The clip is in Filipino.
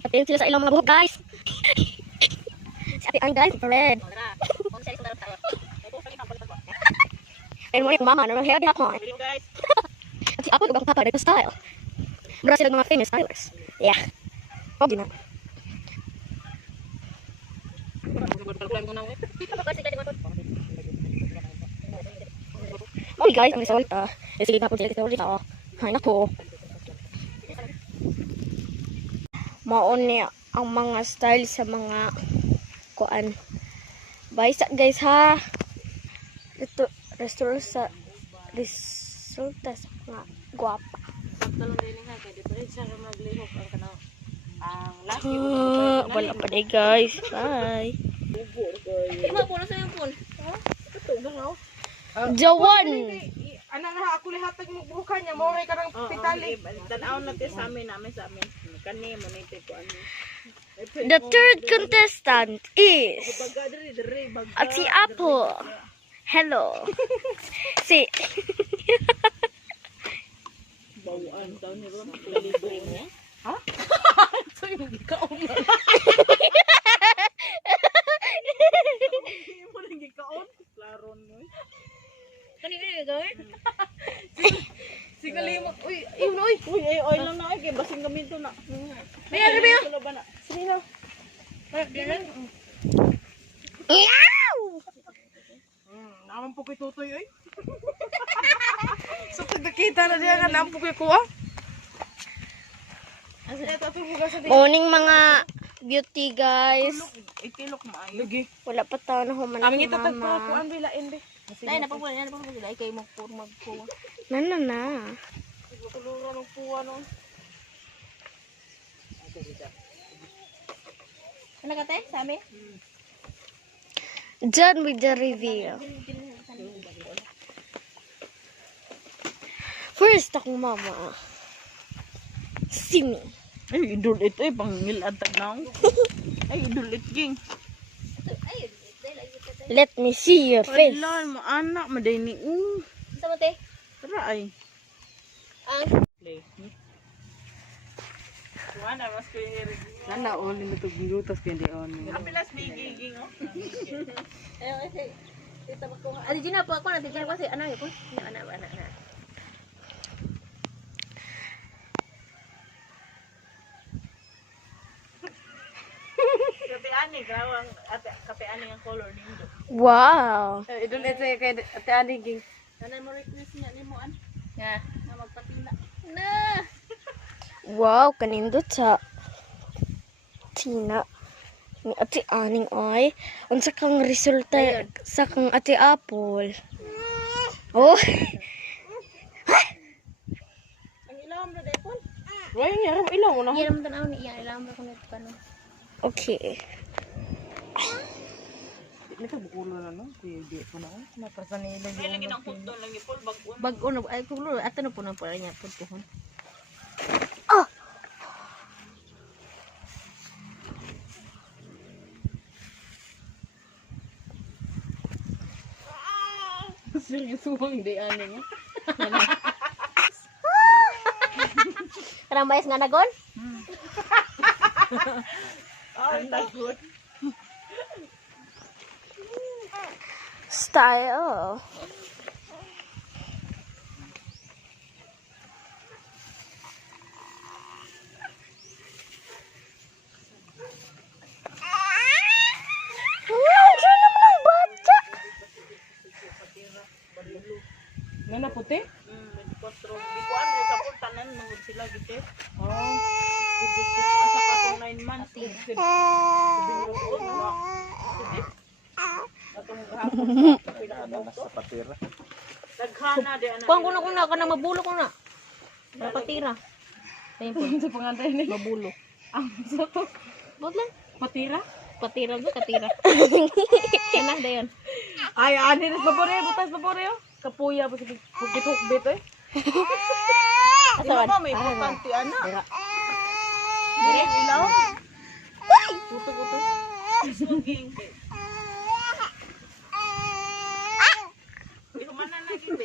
Pagpatin sila sa ilang mga buhok, guys. Si ate ang guys, red. And mo yung mama, no hair gihapon. At si Apo ug ang papa red style. Mura sila mga famous stylers. Yeah. Okay na. Okay guys, ang resulta. Sige na po sila kita ulit ako. Hay nako. Maon niya ang mga style sa mga kuan. Baysa guys ha. Ito resulta sa mga guwapa. Wala pa day guys. Bye. Jawan. Ana na ako lihatag mo bukan niya mo ray karang pitali. Tan-aw na sa amin kani mo ni ko ano. The third contestant is at si Apple. Hello. Si Bawaan daw ni Ron libo niya. Ha? So yung gikaon. Mo nang gikaon. Klaron mo. Kani gawin? Sige limo. Uy, Uy, oil lang na kay basing gaminto na. Biya. sige na. Meow. Naman po kay tutoy oy. So nakita na diya nga nampo kay kuha. Asa ito bugas sa Morning mga beauty guys. Itilok maayo. Lagi. Wala pa tao na human Aming si itatag ko mama. kuan bilain be. Dai napagbulan dai kay magkuha. Na. Kulura ng puwa no. Ano ka tay? Sabi? Done with the reveal. First akong mama. Simi. Ay, idol ito eh, pang ngilantag na ako. Ay, idol it, ging. Let me see your face. Wala, maanak, maday ni, Sama te? Tara ay. Ang Play. Wala, mas ko yung hirig. Nana on ni to gilutas kendi on. Apilas bigay, ging, oh. Adi Gina po ako natin kasi ano yun po? Anak. Kape ani, grawang, kape ani ang color nindo. Wow. Idol ito kay ate ani ging. Kanan mo request niya ni mo, an? Nga. Na magpatina. Na. Wow, kanindot sa Tina. Ni ati aning ay. Unsa kang resulta sa kang ati Apple. Oh. Ang ilawam na depon? Why nga ilaw mo na. Yan naman tanaw ni iya. Ilang ba ko nito pa no? Okay. Nito bukulo na no. Kuya di ko na. Napasan ni ilang. Ay, lagi ng punto, lagi pol, bag-un. Bag-o na ay kulo ato na po na pala niya pud ko. Seryosuhang di ani nga. Karang bayas nga nagon? Ay, tagot. Style. Nana puti? Kontrol. Di ko ano, sa puntanan, mangod sila, gite. Oh. Sigit-sigit, asa ka itong 9 months. Sigit-sigit, atong hapon. Naghana, di ana. Kuang ko na ka na mabulo ko na. Patira. Ayun po. Sa panganday ni Mabulo. ang sa to. Bot lang. Patira? Patira ba? Katira. Yan na, dayon. Ay, ani rin paboreo, butas paboreo. Kapuya pa sa hukbit eh. Ino ba, may importante, ana. Dire ilaw. Tuto. Suging. Ikaw man na naging,